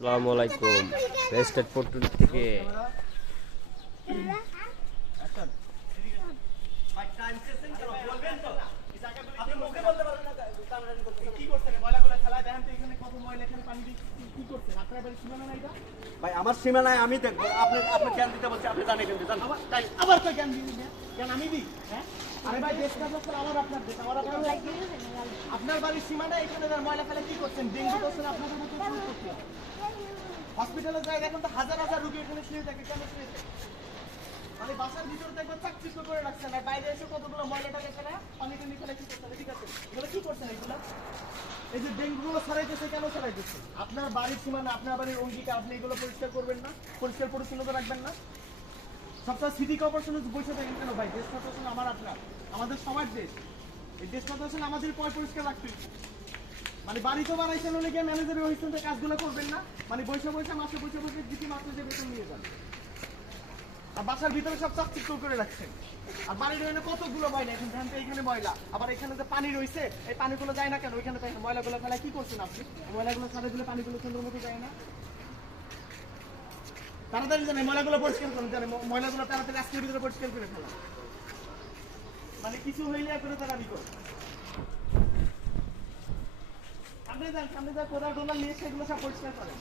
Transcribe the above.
আসসালামু আলাইকুম রেস্টেড ফোর্টুন থেকে ভাই আমার সীমানায় আমি দেখবো আপনি আপনি জ্ঞান দিতে বলছি আপনি জানেন কিন্তু জান আবার কই জ্ঞান দিবি জ্ঞান আমি দিই হ্যাঁ আরে ভাই দেশটা যখন আমার আপনার দেশ আমার আপনার আপনার বাড়ির সীমানা এখানে ময়লা ফেলে কি করছেন ডেঙ্গু করছেন আপনাদের মতো শুরু করছেন হসপিটালে যায় এখন তো হাজার হাজার রোগী এখানে শুয়ে থাকে কেন শুয়ে থাকে মানে বাসার ভিতরে তো একবার চাকচিক্য করে রাখছেন আর বাইরে এসে কতগুলো ময়লাটাকে ফেলে পানি টানি ফেলে কি করছেন ঠিক আছে এগুলো কি করছেন এগুলো এই যে ডেঙ্গুগুলো ছড়াইতেছে কেন ছড়াইতেছে আপনার বাড়ির সীমানা আপনার বাড়ির অঙ্গীকার আপনি এগুলো পরিষ্কার করবেন না পরিষ্কার পরিচ্ছন্নতা রাখবেন না সবসময় সিটি কর্পোরেশনের বসে থাকেন কেন ভাই দেশ প্রশাসন আমার আপনার আমাদের সবার দেশ এই দেশ প্রশাসন আমাদের পরিষ্কার রাখতে মানে বাড়ি তো বানাইছেন হলে গিয়ে ম্যানেজারের হয়েছেন তো কাজগুলো করবেন না মানে মাসে বসে দিতে মাত্র যে বেতন নিয়ে যান আর বাসার ভিতরে সব চাকচিক্য করে রাখছেন আর বাড়ির ওখানে কতগুলো ময়লা এখন ধান এখানে ময়লা আবার এখানে যে পানি রয়েছে এই পানিগুলো যায় না কেন ওইখানে তাই ময়লাগুলো ফেলা কি করছেন আপনি ময়লাগুলো ছাড়া দিলে পানিগুলো সুন্দর মতো যায় না তাড়াতাড়ি জানে ময়লাগুলো পরিষ্কার করুন জানে ময়লাগুলো তাড়াতাড়ি আজকের ভিতরে পরিষ্কার করে ফেলা মানে কিছু হইলে করে তাড়াতাড়ি করুন সামনে যান কোদাল টোদাল নিয়ে সেগুলো সব পরিষ্কার করেন